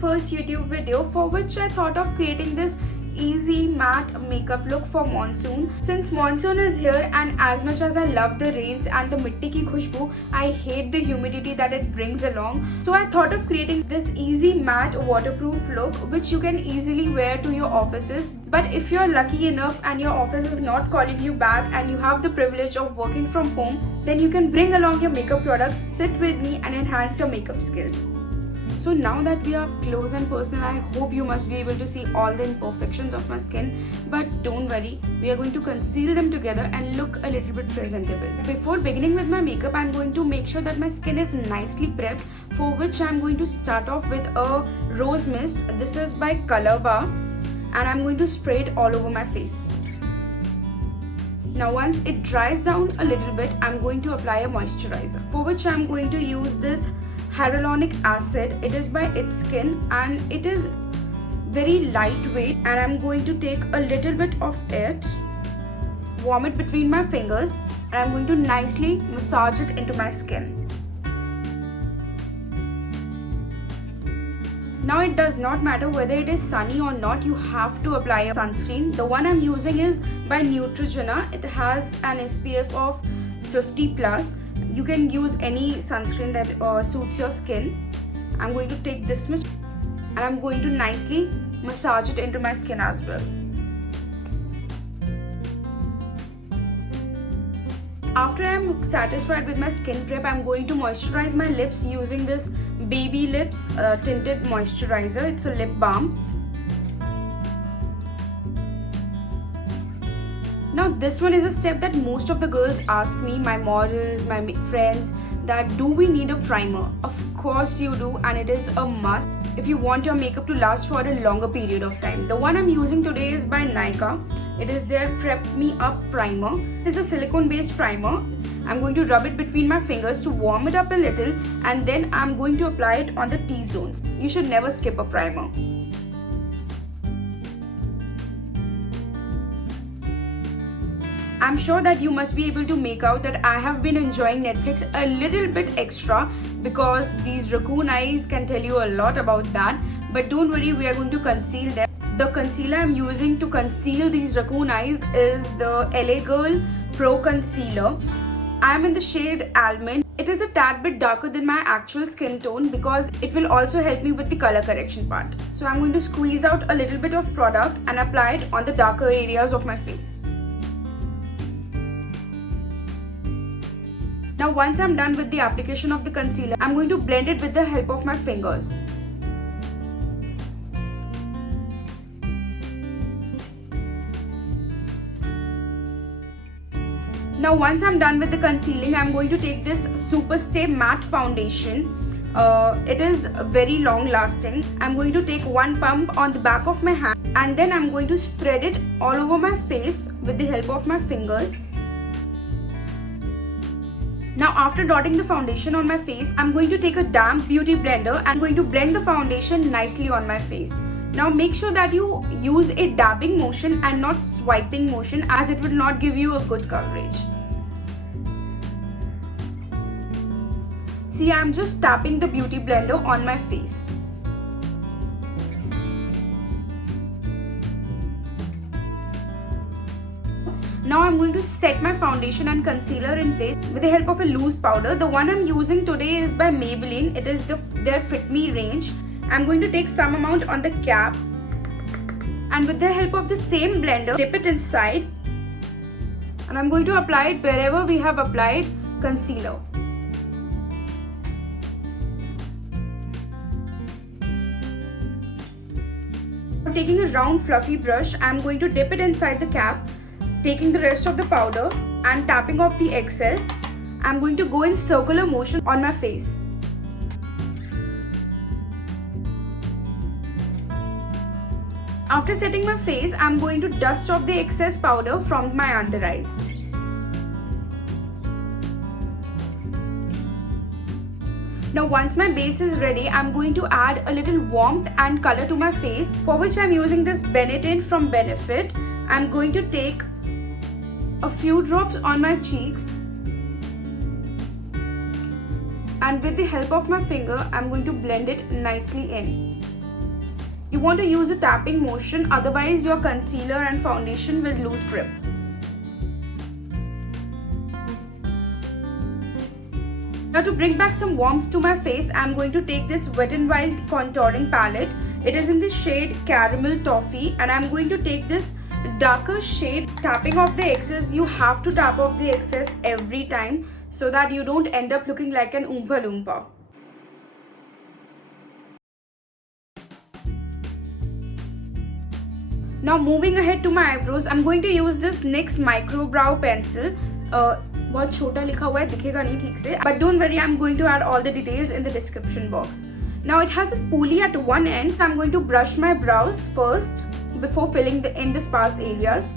first YouTube video for which I thought of creating this easy matte makeup look for monsoon. Since monsoon is here, and as much as I love the rains and the mitti ki khushboo, I hate the humidity that it brings along. So I thought of creating this easy matte waterproof look which you can easily wear to your offices. But if you're lucky enough and your office is not calling you back and you have the privilege of working from home, then you can bring along your makeup products, sit with me and enhance your makeup skills. So now that we are close and personal, I hope you must be able to see all the imperfections of my skin. But don't worry, we are going to conceal them together and look a little bit presentable. Before beginning with my makeup, I'm going to make sure that my skin is nicely prepped, for which I'm going to start off with a rose mist. This is by Color Bar, and I'm going to spray it all over my face. Now once it dries down a little bit, I'm going to apply a moisturizer, for which I'm going to use this hyaluronic acid. It is by It's Skin and it is very lightweight, and I'm going to take a little bit of it, warm it between my fingers, and I'm going to nicely massage it into my skin. Now it does not matter whether it is sunny or not, you have to apply a sunscreen. The one I'm using is by Neutrogena. It has an SPF of 50 plus. You can use any sunscreen that suits your skin. I'm going to take this much and I'm going to nicely massage it into my skin as well. After I'm satisfied with my skin prep, I'm going to moisturize my lips using this Baby Lips tinted moisturizer. It's a lip balm. Now this one is a step that most of the girls ask me, my models, my friends, that do we need a primer? Of course you do, and it is a must if you want your makeup to last for a longer period of time. The one I'm using today is by Nykaa. It is their Prep Me Up Primer. It's a silicone based primer. I'm going to rub it between my fingers to warm it up a little, and then I'm going to apply it on the T-zones. You should never skip a primer. I'm sure that you must be able to make out that I have been enjoying Netflix a little bit extra, because these raccoon eyes can tell you a lot about that. But don't worry, we are going to conceal them. The concealer I'm using to conceal these raccoon eyes is the LA Girl Pro Concealer. I'm in the shade Almond. It is a tad bit darker than my actual skin tone because it will also help me with the color correction part. So I'm going to squeeze out a little bit of product and apply it on the darker areas of my face. Now once I'm done with the application of the concealer, I'm going to blend it with the help of my fingers. Now once I'm done with the concealing, I'm going to take this Superstay Matte Foundation. It is very long lasting. I'm going to take one pump on the back of my hand, and then I'm going to spread it all over my face with the help of my fingers. Now after dotting the foundation on my face, I'm going to take a damp beauty blender and I'm going to blend the foundation nicely on my face. Now make sure that you use a dabbing motion and not swiping motion, as it will not give you a good coverage. See, I'm just tapping the beauty blender on my face. Now I'm going to set my foundation and concealer in place with the help of a loose powder. The one I'm using today is by Maybelline. It is their Fit Me range. I'm going to take some amount on the cap, and with the help of the same blender, dip it inside, and I'm going to apply it wherever we have applied concealer. Taking a round fluffy brush, I'm going to dip it inside the cap, taking the rest of the powder and tapping off the excess. I'm going to go in circular motion on my face. After setting my face, I'm going to dust off the excess powder from my under eyes. Now once my base is ready, I'm going to add a little warmth and color to my face, for which I'm using this Benetint from Benefit. I'm going to take a few drops on my cheeks, and with the help of my finger, I'm going to blend it nicely in. You want to use a tapping motion, otherwise your concealer and foundation will lose grip. Now to bring back some warmth to my face, I am going to take this Wet n Wild contouring palette. It is in the shade Caramel Toffee, and I am going to take this darker shade. Tapping off the excess, you have to tap off the excess every time so that you don't end up looking like an Oompa Loompa. Now moving ahead to my eyebrows, I'm going to use this NYX Micro Brow Pencil. बहुत छोटा लिखा हुआ है, दिखेगा नहीं ठीक से, but don't worry, I'm going to add all the details in the description box. Now it has a spoolie at one end, so I'm going to brush my brows first before filling in the sparse areas.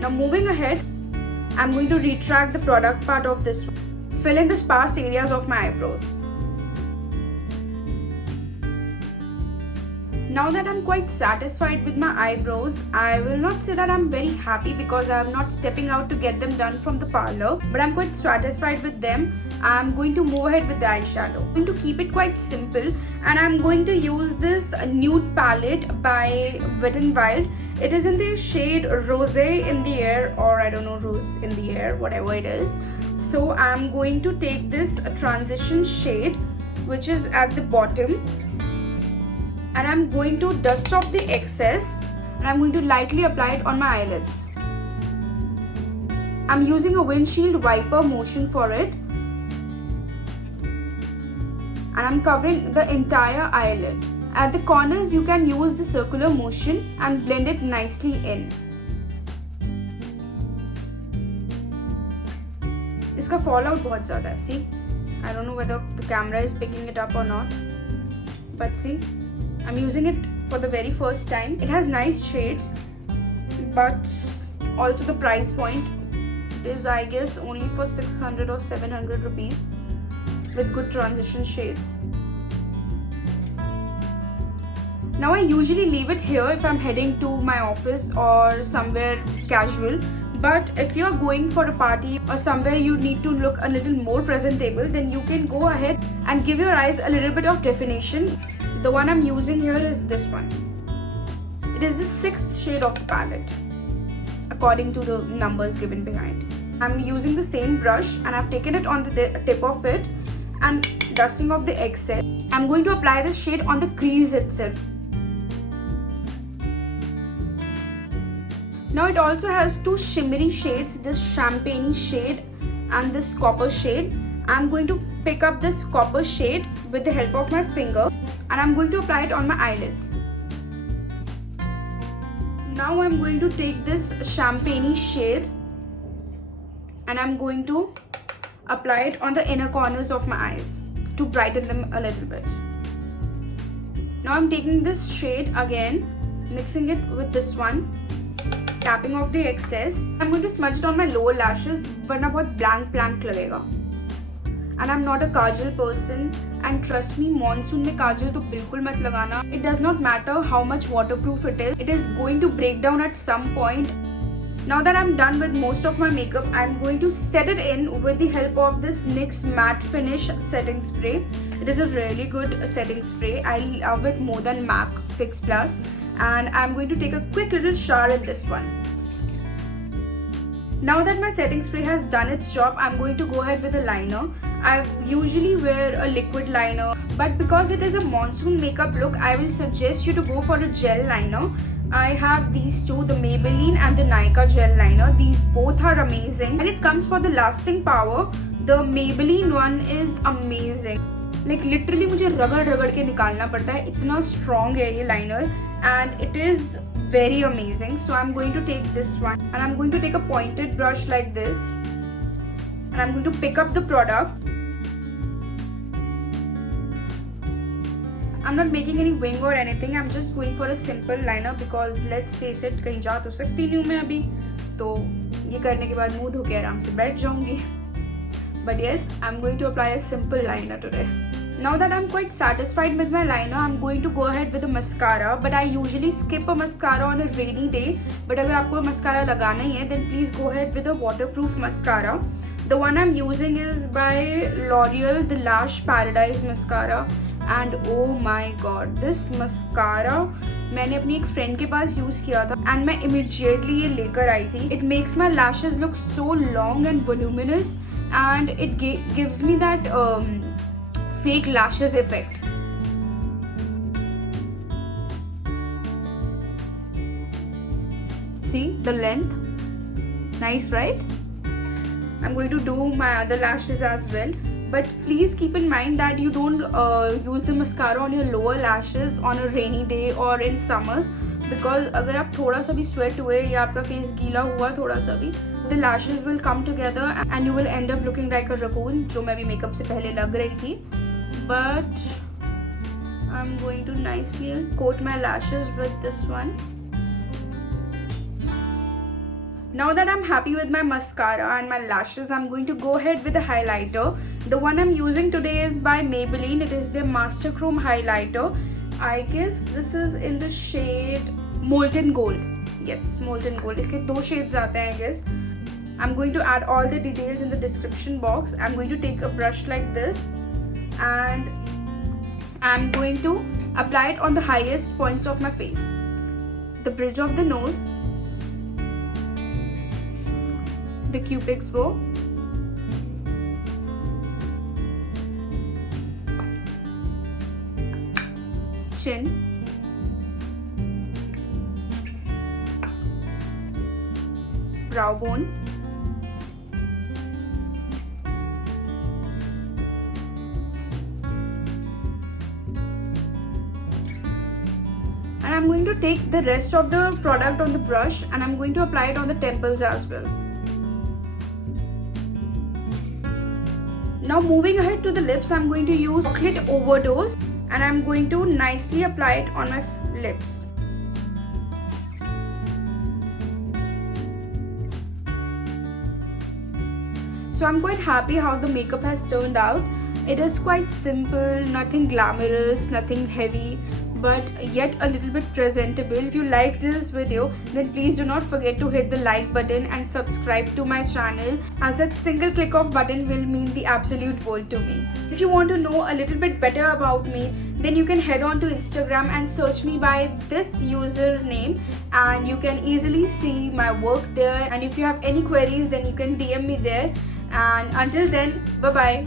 Now moving ahead, I'm going to retract the product part of this one. Fill in the sparse areas of my eyebrows. Now that I'm quite satisfied with my eyebrows, I will not say that I'm very happy because I'm not stepping out to get them done from the parlor, but I'm quite satisfied with them. I'm going to move ahead with the eyeshadow. I'm going to keep it quite simple, and I'm going to use this nude palette by Wet n Wild. It is in the shade Rosé in the Air, or I don't know, Rose in the Air, whatever it is. So I'm going to take this transition shade, which is at the bottom, and I'm going to dust off the excess, and I'm going to lightly apply it on my eyelids. I'm using a windshield wiper motion for it, and I'm covering the entire eyelid. At the corners you can use the circular motion and blend it nicely in. इसका fallout बहुत ज़्यादा है, see? I don't know whether the camera is picking it up or not, but see, I'm using it for the very first time. It has nice shades, but also the price point is, I guess, only for 600 or 700 rupees with good transition shades. Now I usually leave it here if I'm heading to my office or somewhere casual. But if you're going for a party or somewhere you need to look a little more presentable, then you can go ahead and give your eyes a little bit of definition. The one I'm using here is this one. It is the 6th shade of the palette, according to the numbers given behind. I'm using the same brush, and I've taken it on the tip of it and dusting off the excess. I'm going to apply this shade on the crease itself. Now it also has two shimmery shades, this champagne shade and this copper shade. I'm going to pick up this copper shade with the help of my finger, and I'm going to apply it on my eyelids. Now I'm going to take this champagne shade, and I'm going to apply it on the inner corners of my eyes to brighten them a little bit. Now I'm taking this shade again, mixing it with this one, tapping off the excess. I'm going to smudge it on my lower lashes, वरना बहुत blank लगेगा. And I'm not a kajal person, and trust me, monsoon में काजल तो बिल्कुल मत लगाना. It does not matter how much waterproof it is going to break down at some point. Now that I'm done with most of my makeup, I'm going to set it in with the help of this NYX Matte Finish Setting Spray. It is a really good setting spray. I love it more than MAC Fix Plus, and I'm going to take a quick little shower in this one. Now that my setting spray has done its job, I'm going to go ahead with a liner. I usually wear a liquid liner, but because it is a monsoon makeup look, I will suggest you to go for a gel liner. I have these two, the Maybelline and the Nykaa gel liner. These both are amazing. When it comes for the lasting power, the Maybelline one is amazing. Like literally मुझे रगड़ के निकालना पड़ता है, इतना strong है ये liner, and it is very amazing. So I'm going to take this one, and I'm going to take a pointed brush like this, and I'm going to pick up the product. I'm not making any wing or anything. I'm just going for a simple liner because let's face it, कहीं जा तो सकती नहीं हूँ मैं अभी, तो ये करने के बाद मुँह धो के आराम से बैठ जाऊँगी. But yes, I'm going to apply a simple liner today. Now that I'm quite satisfied with my liner, I'm going to go ahead with a mascara. But I usually skip a mascara on a rainy day. But अगर आपको mascara लगाना ही है, then please go ahead with a waterproof mascara. The one I'm using is by L'Oreal, the Lash Paradise Mascara. And oh my god, this mascara मैंने अपनी एक friend के पास use किया था एंड मैं इमीडिएटली ये लेकर आई थी. It makes my lashes look so long and voluminous and it gives me that fake lashes effect. See the length, nice, right? I'm going to do my other lashes as well, but please keep in mind that you don't use the mascara on your lower lashes on a rainy day or in summers, because अगर आप थोड़ा सा भी sweat हुए या आपका face गीला हुआ थोड़ा सा भी, the lashes will come together and you will end up looking like a raccoon, जो मैं भी मेकअप से पहले लग रही थी. But I'm going to nicely coat my lashes with this one. Now that I'm happy with my mascara and my lashes, I'm going to go ahead with the highlighter. The one I'm using today is by Maybelline. It is the Master Chrome highlighter. I guess this is in the shade Molten Gold. Yes, Molten Gold. इसके 2 shades आते हैं I guess. I'm going to add all the details in the description box. I'm going to take a brush like this and I'm going to apply it on the highest points of my face. The bridge of the nose, the cupid's bow, chin, brow bone, and I'm going to take the rest of the product on the brush and I'm going to apply it on the temples as well. Now moving ahead to the lips, I'm going to use Chocolate Overdose and I'm going to nicely apply it on my lips. So I'm quite happy how the makeup has turned out. It is quite simple, nothing glamorous, nothing heavy, but yet a little bit presentable. If you liked this video, then please do not forget to hit the like button and subscribe to my channel, as that single click of button will mean the absolute world to me. If you want to know a little bit better about me, then you can head on to Instagram and search me by this username and you can easily see my work there. And if you have any queries, then you can DM me there. And until then, bye bye.